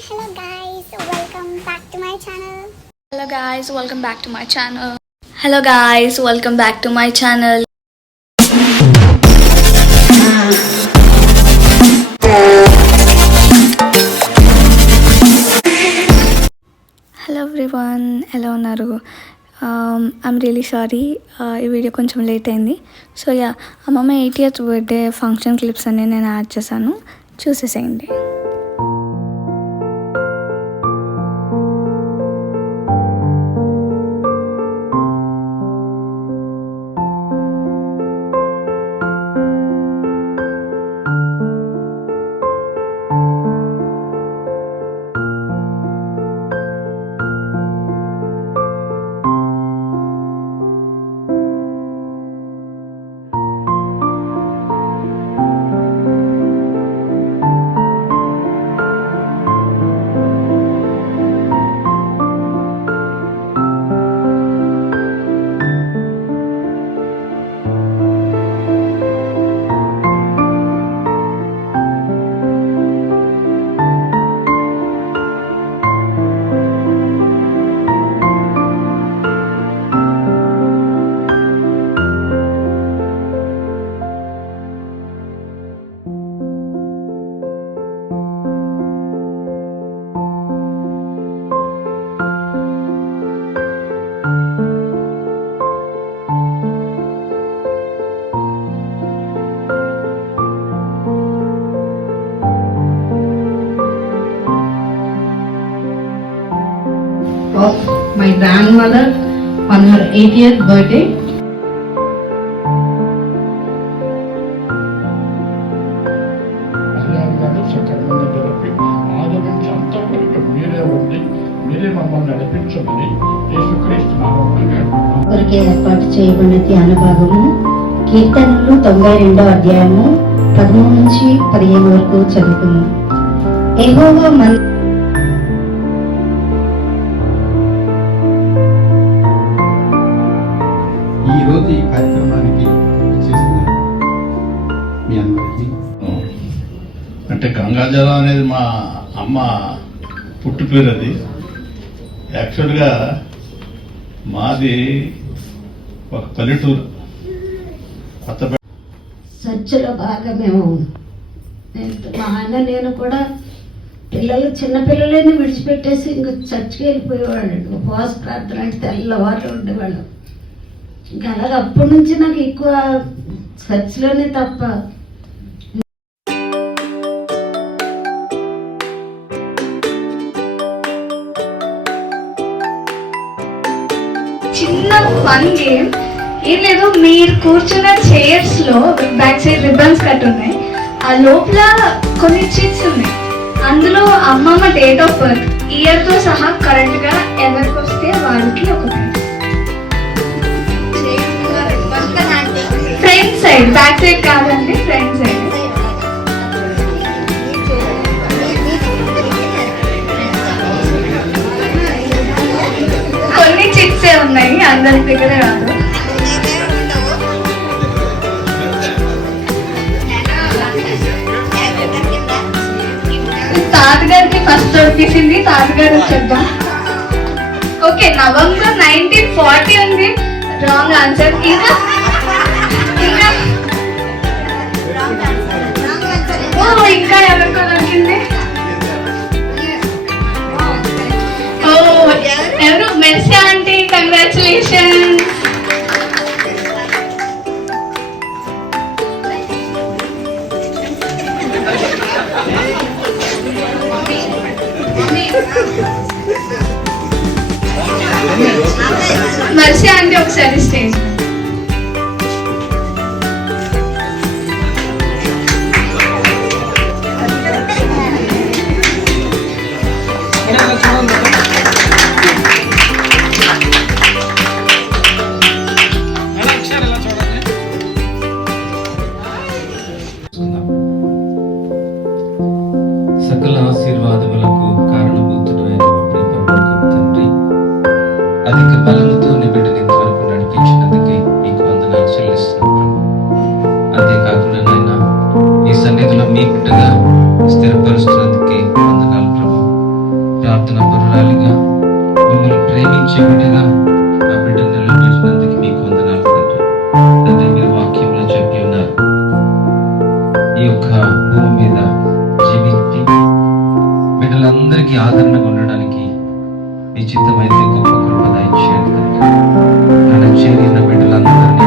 Hello guys, welcome back to my channel. Hello guys, welcome back to my channel. Hello guys, welcome back to my channel. Hello everyone, ఎలా ఉన్నారు? I'm really sorry, ఈ వీడియో కొంచెం లేట్ అయింది. సో అమ్మమ్మ 80th birthday function clips అన్ని నేను యాడ్ చేశాను, చూసేసేయండి. Of my grandmother on her 80th birthday. కొరకే ఏర్పాటు చేయబడిన ధ్యాన భాగము కీర్తనలు 92వ అధ్యాయము 13 నుంచి 15 వరకు చదువుకున్నాం. యెహోవా ఈ రోజు ఈ కార్యక్రమానికి వచ్చేసిన మీ అందరికీ అంటే గంగాజలం అనేది మా అమ్మ పుట్టు పేరు. అది యాక్చువల్గా మాది ఒక పల్లెటూరు కొత్తపేట. చర్చిలో బాగా మేము మా ఆయన నేను కూడా పిల్లలు చిన్నపిల్లలని విడిచిపెట్టేసి ఇంక చర్చికి వెళ్ళిపోయేవాళ్ళు. ఉపవాస ప్రార్థన అంటే తెల్లవారు ఉండేవాళ్ళం. ఇంకా అలాగే అప్పటి నుంచి నాకు ఎక్కువ చర్చిలోనే తప్ప చిన్న ఫన్ గేమ్ ఏం లేదు, మీరు కూర్చున్న చైర్స్ లో బ్యాక్ సైడ్ రిబ్బన్స్ కట్ ఉన్నాయి, ఆ లోపల కొన్ని చిట్స్ ఉన్నాయి. అందులో అమ్మమ్మ డేట్ ఆఫ్ బర్త్ ఇయర్ తో సహా కరెక్ట్ గా ఎవరికి వస్తే వాళ్ళకి ఒక ఫ్రంట్ సైడ్, బ్యాక్ సైడ్ కాదండి, ఫ్రంట్ సైడ్. కొన్ని చిట్సే ఉన్నాయి, అందరి దగ్గర కాదు. తాతగారికి ఫస్ట్ దొరికిసింది, తాతగారు చెప్దాం. ఓకే, నవంబర్ 1940 ఉంది. Wrong answer. ఇంకా ఇంకా ఎవరికో దొరికింది. ఎవరు? Mercy aunty, congratulations. Mercy aunty ఒకసారి స్టేజ్. సకల ఆశీర్వాదములకు కారణభూతుడు అయిన పరలోకపు తండ్రి, అధిక బలముతో నీ బిడ్డని ఇంతవరకు నడిపించినందుకే మీకు వందనాలు చెల్లిస్తున్నాం. అంతేకాకుండా నాయన ఈ సన్నిధిలో మీ బిడ్డగా స్థిరపరుస్తున్నందుకే వందనాలు ప్రభు. ప్రార్థన పరురాలిగా, మిమ్మల్ని ప్రేమించే బిడ్డగా ఆ బిడ్డను నిలబెట్టినందుకు మీకు వందనాలు తండ్రి. తండ్రి, మీరు వాక్యంలో చెప్పి ఉన్నారు, ఈ యొక్క భూమి మీద జీవించి బిడ్డలందరికీ ఆదరణగా ఉండడానికి మీ చిత్తమైతే గొప్ప కృప దయచేయండి తండ్రి. నన్ను చేరిన బిడ్డలందరినీ,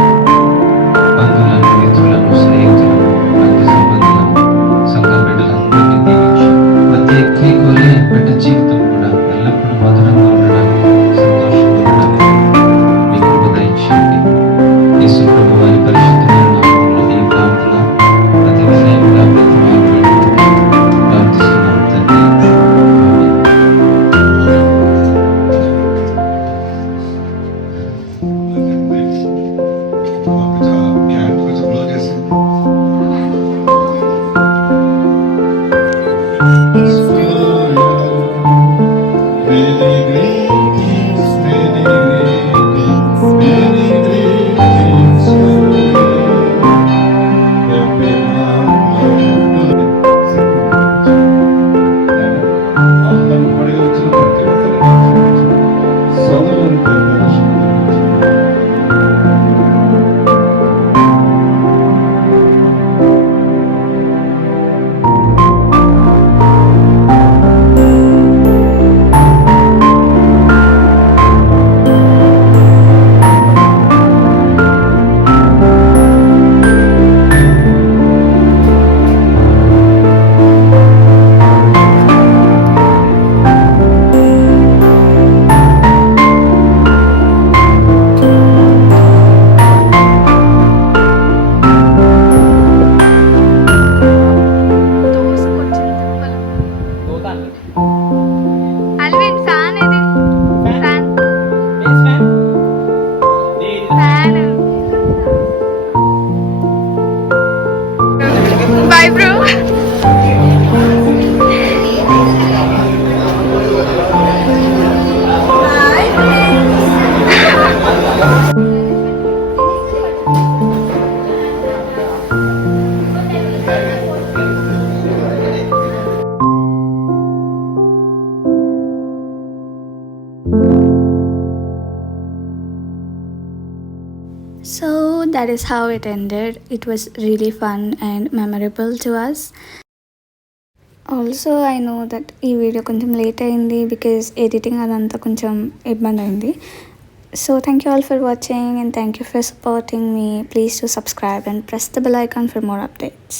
బంధువులను, మిత్రులను, స్నేహితులను, రక్త సంబంధులను, సంఘ బిడ్డలందరినీ దీవించి ప్రతి ఒక్కరి కోరే బిడ్డ జీవితం కూడా ఎల్లప్పుడూ మధురంగా ఉండడానికి, సంతోషంగా ఉండడానికి మీ కృప దయచేయండి. యేసు ప్రభు వారి పరిశుద్ధమైన నామములో ఈ ప్రార్థన ప్రతి వినయంగా ప్రతి వాగ్దానంతో ప్రార్థిస్తున్నాం తండ్రి. ఆమేన్. అల్విన్ ఫ్యాన్ ఇది fan boy bro. So that is how it ended. It was really fun and memorable to us. Also, I know that ఈ వీడియో కొంచెం లేట్ అయింది బికాజ్ ఎడిటింగ్ అదంతా కొంచెం ఇబ్బంది అయింది. So thank you all for watching and thank you for supporting me. Please do subscribe and press the bell icon for more updates.